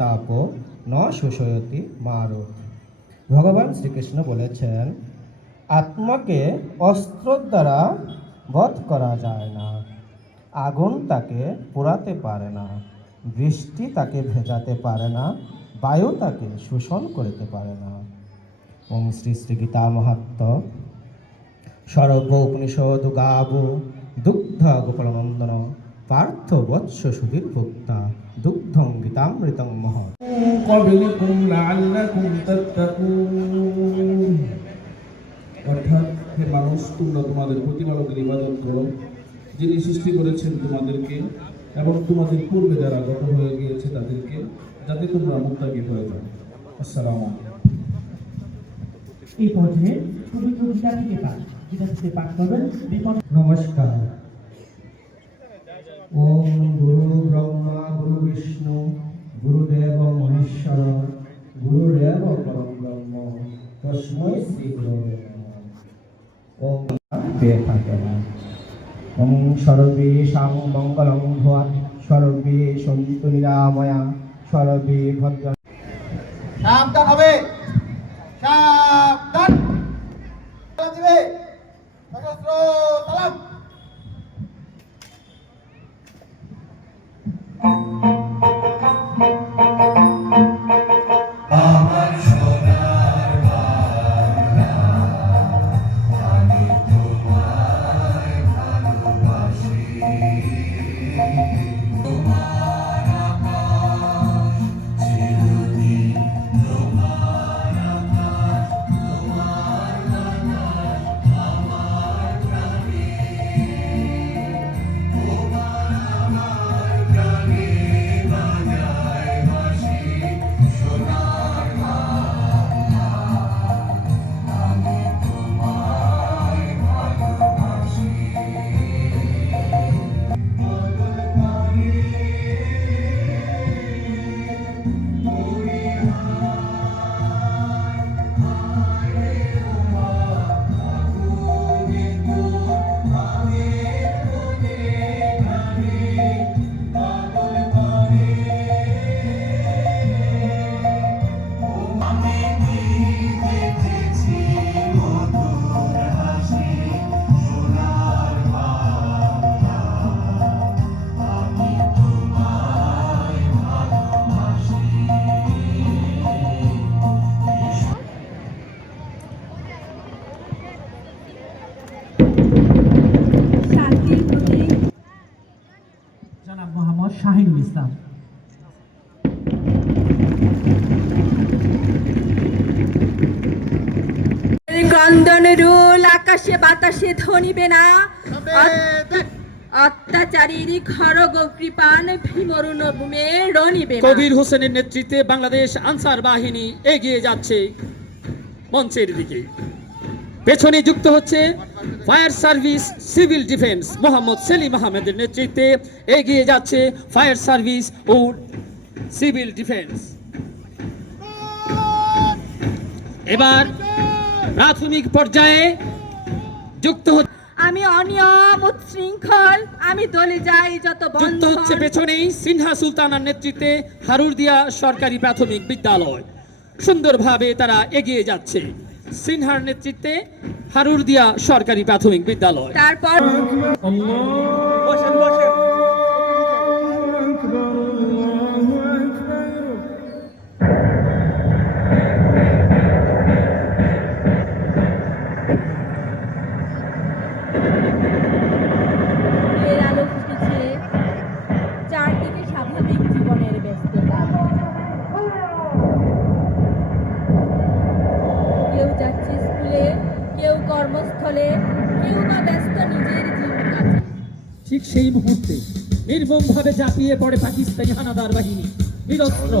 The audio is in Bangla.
তাপ ন শোষয়তি মারু। ভগবান শ্রীকৃষ্ণ বলেছেন, আত্মাকে অস্ত্র দ্বারা বধ করা যায় না, আগুন তাকে পোড়াতে পারে না, বৃষ্টি তাকে ভেজাতে পারে না, বায়ু তাকে শোষণ করতে পারে না। ওম শ্রী শ্রী গীতা মাহাত্ম্য। সর্ব উপনিষদ গাব দুগ্ধ গোপালনন্দন পার্থ বৎস সুধীর ভোক্তা দুগ্ধং গীতামৃতং মহৎ। ক্বাবলিকুম লাআল্লাকুম তাত্তাকুন। অর্থাৎ, হে মানুষ, তোমরা তোমাদের প্রতিপালকের ইবাদত করো, যিনি সৃষ্টি করেছেন তোমাদেরকে এবং তোমাদের পূর্বে যারা গত হয়ে গিয়েছে তাদেরকে, যাতে তোমরা মুত্তাকি হয়ে যাও। আসসালামু আলাইকুম। এই পর্যায়ে পবিত্র গীতা থেকে পাঠ করবেন। নমস্কার। ওম গুরু ব্রহ্মা গুরু বিষ্ণু গুরুদেব মহেশ্বর গুরুরেব পরম ব্রহ্ম তস্मै শ্রী গুরুবে নমঃ। ওম পেয়ে থাকেন। ওম সর্বেষাং মঙ্গলং ভুয়াৎ সর্বে সন্তু নিরাময়া সর্বে ভদ্র। সাবধান হবে, সাবধান। সালাম দিবে, সশস্ত্র সালাম। জনাব মোহাম্মদ শাহিনুল ইসলাম। ক্রন্দন রোল আকাশে বাতাসে ধ্বনিবে না, অত্যাচারীর খড়গ কৃপান ভীমরুণ ভূমে রণিবে না। কবির হোসেনের নেতৃত্বে বাংলাদেশ আনসার বাহিনী এগিয়ে যাচ্ছে মঞ্চের দিকে। পেছনে যুক্ত হচ্ছে fire service civil defence, Mohammad Selim আহমেদের নেতৃত্বে এগিয়ে যাচ্ছে ফায়ার সার্ভিস ও সিভিল ডিফেন্স। এবার প্রাথমিক পর্যায়ে যুক্ত আমি অনিয়ম উচ্ছৃঙ্খল, আমি দলে যাই যত যুক্ত হচ্ছে পেছনেই সিনহা সুলতানার নেতৃত্বে হারুরদিয়া সরকারি প্রাথমিক বিদ্যালয়। সুন্দরভাবে তারা এগিয়ে যাচ্ছে। সিনহার নেতৃত্বে হারুরদিয়া সরকারি প্রাথমিক বিদ্যালয়। তারপর বসেন বসেন। এর আলো ফুটেছে চারদিকে স্বাভাবিক জীবনের ব্যস্ততা। কেউ যাচ্ছে স্কুলে, কেউ কর্মস্থলে, কেউ বা ব্যস্ত নিজের জীবিকাতে। ঠিক সেই মুহূর্তে নির্মমভাবে ঝাঁপিয়ে পড়ে পাকিস্তানি হানাদার বাহিনী নিরস্ত্র।